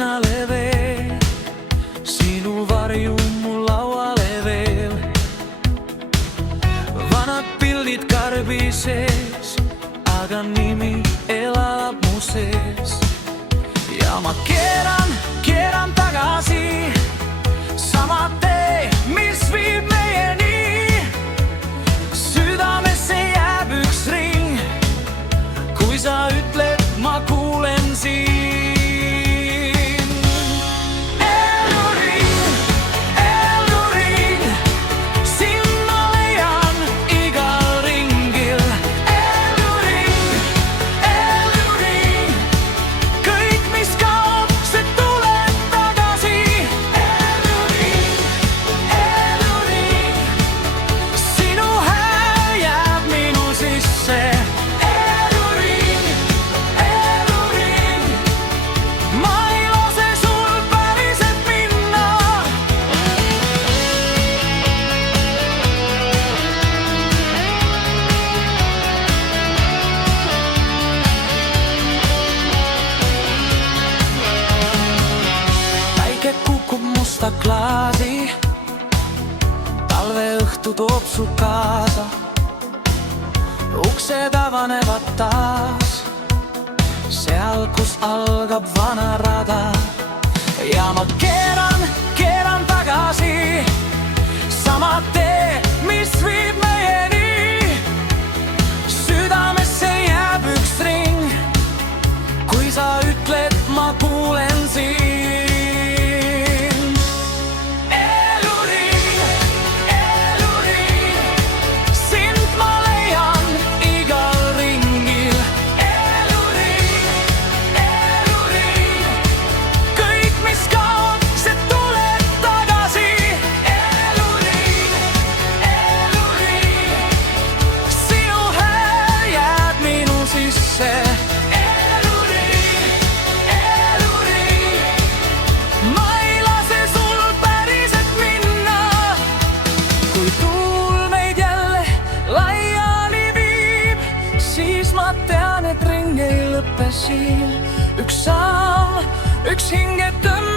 aknale veel, sinu varju mu lauale veel. Vanad pildid karbi sees, aga nimi elab mu sees. Ja ma keeran tagasi sama tee, mis viib meieni. Südamesse jääb üks ring, kui sa ütled, ma kuulen siin. Elluring, sind ma leian igal ringil. Elluring, kõik, mis kaob, see tuleb tagasi. Elluring, sinu hääl jääb minu sisse. Kukub musta klaasi, talveõhtu toob su kaasa. Uksed avanevad taas, seal, kus algab vana rada. Ja ma keeran tagasi sama tee, mis viib meieni. Südamesse jääb üks ring, kui sa ütled, ma kuulen siin. Ma tean, et ring ei lõpe siin, üks samm, üks hingetõmm.